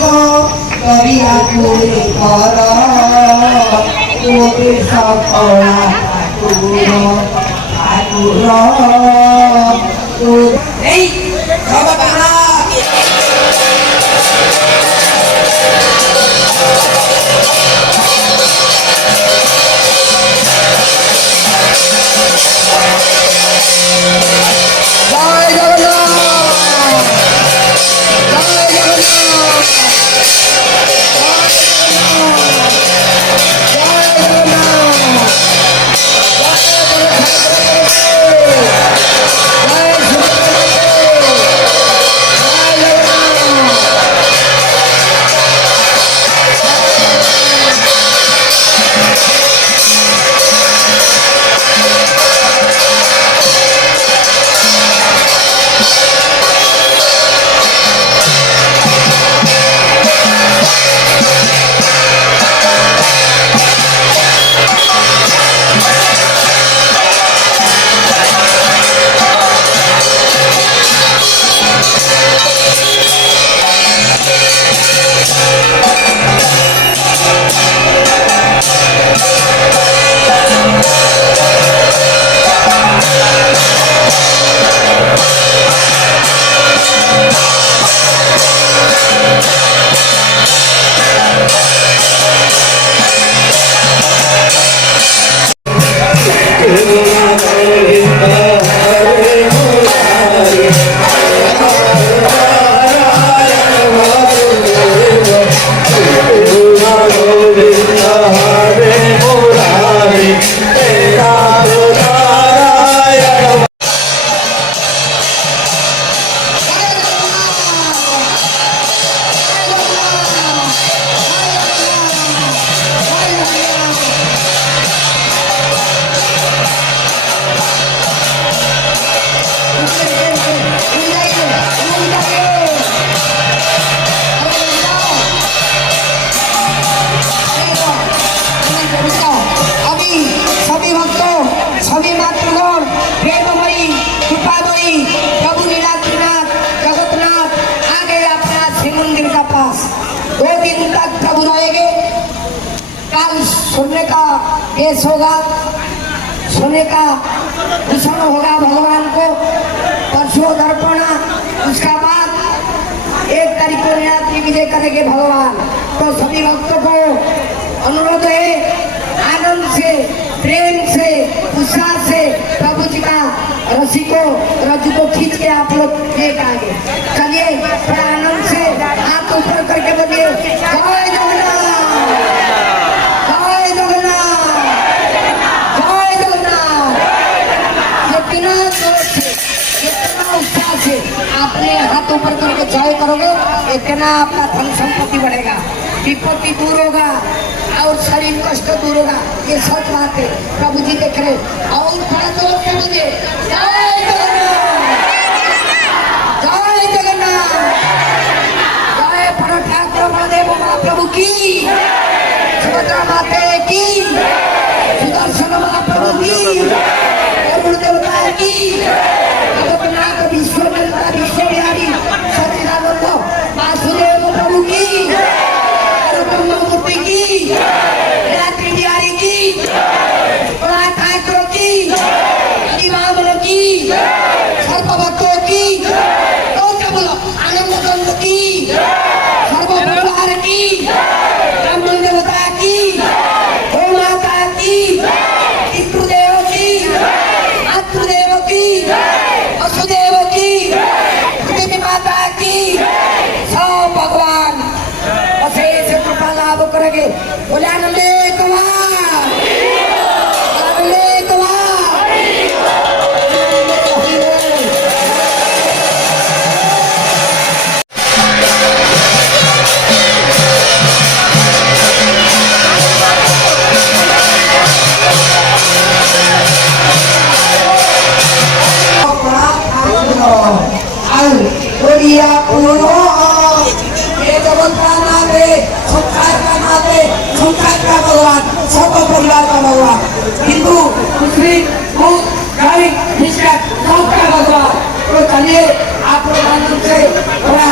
Kariya kuri kara, kuri sakala turo, turo, turo. Hey, coba kana. सोने का case होगा, सोने का भूषण होगा भगवान को, परसों दर्पणा, उसका बाद 1 तारीख को नवरात्रि विजय करेंगे भगवान। तो सभी भक्तों को अनुरोध है, आनंद से, प्रेम से, उत्साह से प्रभु जी का रस्सी को, रज्जु को खींच के आप लोग देख आगे चलिए। बड़ा आनंद से हाथ ऊपर करके बोलिए जय जगन्नाथ, जय जगन्नाथ, जय जगन्नाथ। इतना जोर से, इतना उत्साह से आपने हाथ ऊपर करके जय करोगे, इतना आपका धन संपत्ति बढ़ेगा, विपत्ति दूर होगा और शरीर कष्ट दूर होगा। ये सच बात है, प्रभु जी देख रहे। और थोड़ा जोर से बोलिए जय जगन्नाथ, जय जगन्नाथ, जय ठाकुर महादेव महाप्रभु की, सुभद्रा माते की, सुदर्शन महाप्रभु की, वरुण देवता की, जगन्नाथ विश्वदेवता विश्वविहारी सच्चिदानंद वासुदेव प्रभु की, ब्रह्ममूर्ति की, रात्रि बिहारी की, ठाकुर की, हरिवामन की, सर्वभक्तों की, आनंद कंद की, सर्वपरिवार की, ब्राह्मण देवता की, गौ माता की, पितृदेव की, मातृदेव की, वसुदेव की, पृथ्वी माता की, सब भगवान अशेष कृपा लाभ करेंगे। बोले आनंदे कुमार, आनंदे कुमार। भगवान सबको परिवार का भगवान, हिंदू मुस्लिम बौद्ध जैन सबका भगवान। तो चलिए आप लोग आनंद से थोड़ा